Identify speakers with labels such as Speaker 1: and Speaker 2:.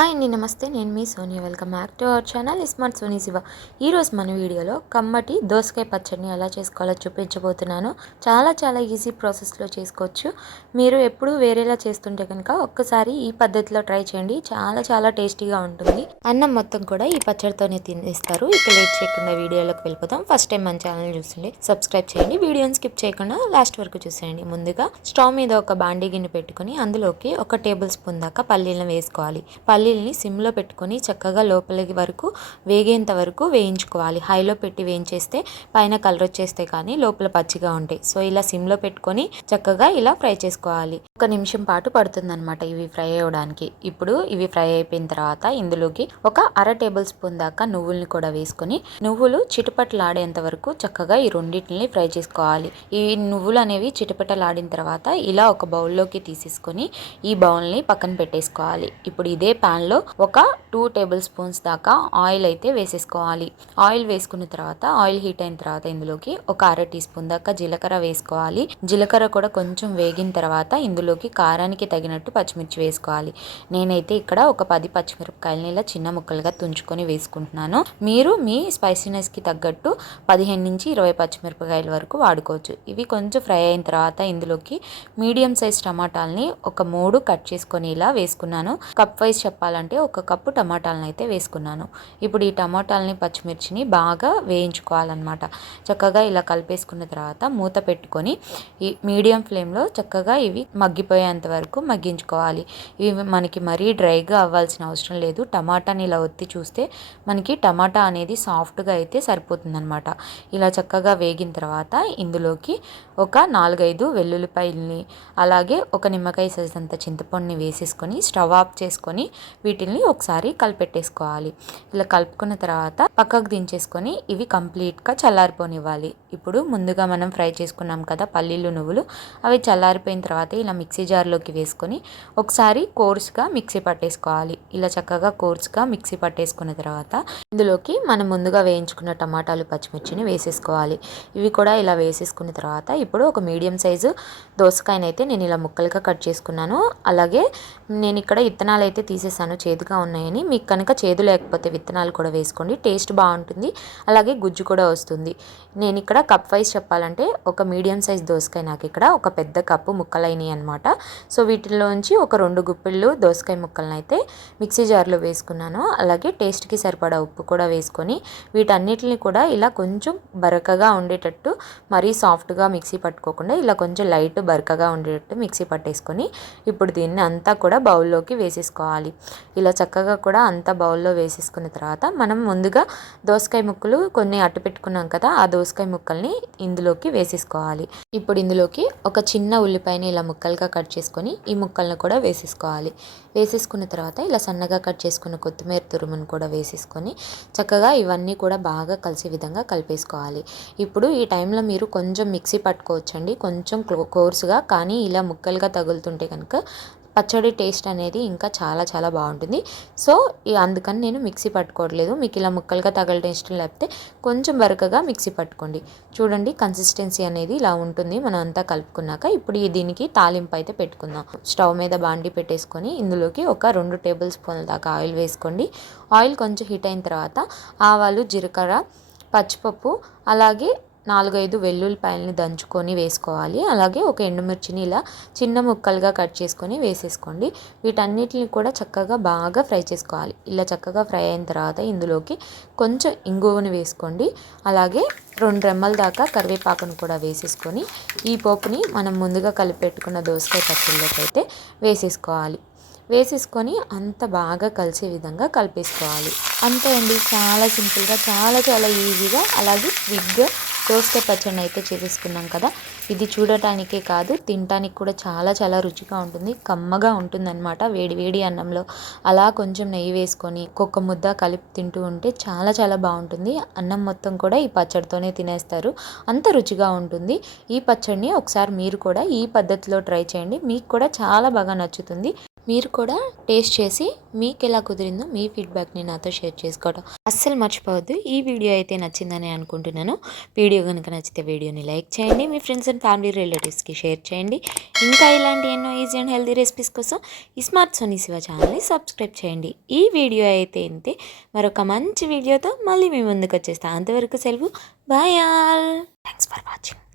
Speaker 1: Hi అండి నమస్తే. నేను మీ Sonia. Welcome back to our channel. Smart Soni Shiva. ఈరోజు మన వీడియోలో కమ్మటి దోసకాయ పచ్చడిని ఎలా చేసుకోవాలో చూపించబోతున్నాను. చాలా చాలా ఈజీ ప్రాసెస్లో చేసుకోవచ్చు. మీరు ఎప్పుడు వేరేలా చేస్తుంటే కనుక ఒక్కసారి ఈ పద్ధతిలో ట్రై చేయండి. చాలా చాలా టేస్టీగా ఉంటుంది. అన్నం మొత్తం కూడా ఈ పచ్చడితోనే తినేస్తారు. ఇక లేట్ చేయకుండా వీడియోలోకి వెళ్ళిపోతాం ఫస్ట్ టైం మన ఛానల్ చూసండి సబ్స్క్రైబ్ చేయండి. వీడియోని స్కిప్ చేయకుండా లాస్ట్ వరకు చూసేయండి. ముందుగా స్టవ్ మీద ఒక బాండీ గిన్నె పెట్టుకుని అందులోకి ఒక టేబుల్ స్పూన్ దాకా పల్లీలను వేసుకోవాలి. పల్లీల్ని సిమ్లో పెట్టుకొని చక్కగా లోపలికి వరకు వేగేంత వరకు వేయించుకోవాలి. హైలో పెట్టి వేయించేస్తే పైన కలర్ వచ్చేస్తే కానీ లోపల పచ్చిగా ఉంటాయి. సో ఇలా సిమ్లో పెట్టుకొని చక్కగా ఇలా ఫ్రై చేసుకోవాలి. ఒక నిమిషం పాటు పడుతుందనమాట ఇవి ఫ్రై అవ్వడానికి. ఇప్పుడు ఇవి ఫ్రై అయిపోయిన తర్వాత ఇందులోకి ఒక అర టేబుల్ స్పూన్ దాకా నువ్వుల్ని కూడా వేసుకొని నువ్వులు చిటపట్లాడేంత వరకు చక్కగా ఈ రెండింటిని ఫ్రై చేసుకోవాలి. ఈ నువ్వులు అనేవి చిటపటలాడిన తర్వాత ఇలా ఒక బౌల్లోకి తీసేసుకొని ఈ బౌల్ని పక్కన పెట్టేసుకోవాలి. ఇప్పుడు ఇదే ప్యాన్లో ఒక టూ టేబుల్ స్పూన్స్ దాకా ఆయిల్ అయితే వేసేసుకోవాలి. ఆయిల్ వేసుకున్న తర్వాత ఆయిల్ హీట్ అయిన తర్వాత ఇందులోకి ఒక అర టీ స్పూన్ దాకా జీలకర్ర వేసుకోవాలి. జీలకర్ర కూడా కొంచెం వేగిన తర్వాత ఇందులోకి కారానికి తగినట్టు పచ్చిమిర్చి వేసుకోవాలి. నేనైతే ఇక్కడ ఒక పది పచ్చిమిరపకాయలని ఇలా చిన్న ముక్కలుగా తుంచుకొని వేసుకుంటున్నాను. మీరు మీ స్పైసీనెస్కి తగ్గట్టు పదిహేను నుంచి ఇరవై పచ్చిమిరపకాయల వరకు వాడుకోవచ్చు. ఇవి కొంచెం ఫ్రై అయిన తర్వాత ఇందులోకి మీడియం సైజ్ టమాటాలని ఒక మూడు కట్ చేసుకొని ఇలా వేసుకున్నాను. కప్ వైజ్ చెప్పాలంటే ఒక కప్పు టమాటాలను అయితే వేసుకున్నాను. ఇప్పుడు ఈ టమాటాలని పచ్చిమిర్చిని బాగా వేయించుకోవాలన్నమాట. చక్కగా ఇలా కలిపేసుకున్న తర్వాత మూత పెట్టుకొని ఈ మీడియం ఫ్లేమ్లో చక్కగా ఇవి మగ్గిపోయేంత వరకు మగ్గించుకోవాలి. ఇవి మనకి మరీ డ్రైగా అవ్వాల్సిన అవసరం లేదు. టమాటాని ఇలా ఒత్తి చూస్తే మనకి టమాటా అనేది సాఫ్ట్గా అయితే సరిపోతుందన్నమాట. ఇలా చక్కగా వేగిన తర్వాత ఇందులోకి ఒక నాలుగైదు వెల్లుల్లిపాయలని అలాగే ఒక నిమ్మకాయ సైజ్ అంత చింతపండుని వేసేసుకొని స్టవ్ ఆఫ్ చేసుకొని వీటిని ఒకసారి కలిపెట్టేసుకోవాలి. ఇలా కలుపుకున్న తర్వాత పక్కకు దించేసుకొని ఇవి కంప్లీట్గా చల్లారిపోనివ్వాలి. ఇప్పుడు ముందుగా మనం ఫ్రై చేసుకున్నాం కదా పల్లీలు నువ్వులు అవి చల్లారిపోయిన తర్వాత ఇలా మిక్సీ జార్లోకి వేసుకొని ఒకసారి కోర్స్గా మిక్సీ పట్టేసుకోవాలి. ఇలా చక్కగా కోర్స్గా మిక్సీ పట్టేసుకున్న తర్వాత ఇందులోకి మనం ముందుగా వేయించుకున్న టమాటాలు పచ్చిమిర్చిని వేసేసుకోవాలి. ఇవి కూడా ఇలా వేసేసుకున్న తర్వాత ఇప్పుడు ఒక మీడియం సైజు దోసకాయనైతే నేను ఇలా ముక్కలుగా కట్ చేసుకున్నాను. అలాగే నేను ఇక్కడ విత్తనాలు అయితే తీసేసాను. చేదుగా ఉన్నాయని మీకు కనుక చేదు లేకపోతే విత్తనాలు కూడా వేసుకోండి. టేస్ట్ బాగుంటుంది. అలాగే గుజ్జు కూడా వస్తుంది. నేను ఇక్కడ కప్ వైజ్ చెప్పాలంటే ఒక మీడియం సైజ్ దోసకాయ నాకు ఇక్కడ ఒక పెద్ద కప్పు ముక్కలైనవి అనమాట సో వీటిలోంచి ఒక రెండు గుప్పిళ్ళు దోసకాయ ముక్కలను అయితే మిక్సీ జార్లో వేసుకున్నాను. అలాగే టేస్ట్కి సరిపడా ఉప్పు కూడా వేసుకొని వీటన్నిటిని కూడా ఇలా కొంచెం బరకగా ఉండేటట్టు మరీ సాఫ్ట్గా మిక్సీ పట్టుకోకుండా ఇలా కొంచెం లైట్ బరకగా ఉండేటట్టు మిక్సీ పట్టేసుకొని ఇప్పుడు దీన్ని అంతా కూడా బౌల్లోకి వేసేసుకోవాలి. ఇలా చక్కగా కూడా అంతా బౌల్లో వేసేసుకున్న తర్వాత మనం ముందుగా దోసకాయ ముక్కలు కొన్ని అట్టు పెట్టుకున్నాం కదా ఆ దోసకాయ ముక్కల్ని ఇందులోకి వేసేసుకోవాలి. ఇప్పుడు ఇందులోకి ఒక చిన్న ఉల్లిపాయని ఇలా ముక్కలుగా కట్ చేసుకొని ఈ ముక్కలను కూడా వేసేసుకోవాలి. వేసేసుకున్న తర్వాత ఇలా సన్నగా కట్ చేసుకున్న కొత్తిమీర తురుమును కూడా వేసేసుకొని చక్కగా ఇవన్నీ కూడా బాగా కలిసే విధంగా కలిపేసుకోవాలి. ఇప్పుడు ఈ టైంలో మీరు కొంచెం మిక్సీ పట్టుకోవచ్చండి. కొంచెం కోర్సుగా కానీ ఇలా ముక్కలుగా తగులుతుంటే కనుక పచ్చడి టేస్ట్ అనేది ఇంకా చాలా చాలా బాగుంటుంది. సో అందుకని నేను మిక్సీ పట్టుకోవట్లేదు. మీకు ఇలా ముక్కలుగా తగలడం ఇష్టం లేకపోతే కొంచెం బరకగా మిక్సీ పట్టుకోండి. చూడండి కన్సిస్టెన్సీ అనేది ఇలా ఉంటుంది. మనం అంతా కలుపుకున్నాక ఇప్పుడు దీనికి తాలింపు అయితే పెట్టుకుందాం. స్టవ్ మీద బాండి పెట్టేసుకొని ఇందులోకి ఒక రెండు టేబుల్ స్పూన్ల దాకా ఆయిల్ వేసుకోండి. ఆయిల్ కొంచెం హీట్ అయిన తర్వాత ఆవాలు జీలకర్ర పచ్చిపప్పు అలాగే నాలుగైదు వెల్లుల్లిపాయలని దంచుకొని వేసుకోవాలి. అలాగే ఒక ఎండుమిర్చిని ఇలా చిన్న ముక్కలుగా కట్ చేసుకొని వేసేసుకోండి. వీటన్నిటిని కూడా చక్కగా బాగా ఫ్రై చేసుకోవాలి. ఇలా చక్కగా ఫ్రై అయిన తర్వాత ఇందులోకి కొంచెం ఇంగువని వేసుకోండి. అలాగే రెండు రెమ్మల దాకా కరివేపాకును కూడా వేసేసుకొని ఈ పోపుని మనం ముందుగా కలిపెట్టుకున్న దోసకాయ పచ్చళ్ళలోకి అయితే వేసేసుకోవాలి. వేసేసుకొని అంత బాగా కలిసే విధంగా కలిపేసుకోవాలి. అంతే అండి. చాలా సింపుల్గా చాలా చాలా ఈజీగా అలాగే క్విక్గా దోసకాయ పచ్చడిని అయితే చేసేసుకున్నాం కదా. ఇది చూడటానికే కాదు తినటానికి కూడా చాలా చాలా రుచిగా ఉంటుంది కమ్మగా ఉంటుందన్నమాట వేడి వేడి అన్నంలో. అలా కొంచెం నెయ్యి వేసుకొని ఒక్కొక్క ముద్ద కలిపి తింటూ ఉంటే చాలా చాలా బాగుంటుంది. అన్నం మొత్తం కూడా ఈ పచ్చడితోనే తినేస్తారు. అంత రుచిగా ఉంటుంది. ఈ పచ్చడిని ఒకసారి మీరు కూడా ఈ పద్ధతిలో ట్రై చేయండి. మీకు కూడా చాలా బాగా నచ్చుతుంది. మీరు కూడా టేస్ట్ చేసి మీకు ఎలా కుదిరిందో మీ ఫీడ్బ్యాక్ని నాతో షేర్ చేసుకోవడం అస్సలు మర్చిపోవద్దు. ఈ వీడియో అయితే నచ్చిందని అనుకుంటున్నాను. వీడియో వీడియో కనుక నచ్చితే వీడియోని లైక్ చేయండి మీ ఫ్రెండ్స్ అండ్ ఫ్యామిలీ రిలేటివ్స్కి షేర్ చేయండి. ఇంకా ఇలాంటి ఎన్నో ఈజీ అండ్ హెల్తీ రెసిపీస్ కోసం ఈ స్మార్ట్ సోనీ శివ ఛానల్ని సబ్స్క్రైబ్ చేయండి. ఈ వీడియో అయితే ఇంతే. మరొక మంచి వీడియోతో మళ్ళీ మీ ముందుకు వచ్చేస్తాను అంతవరకు సెలవు. Bye all. Thanks for watching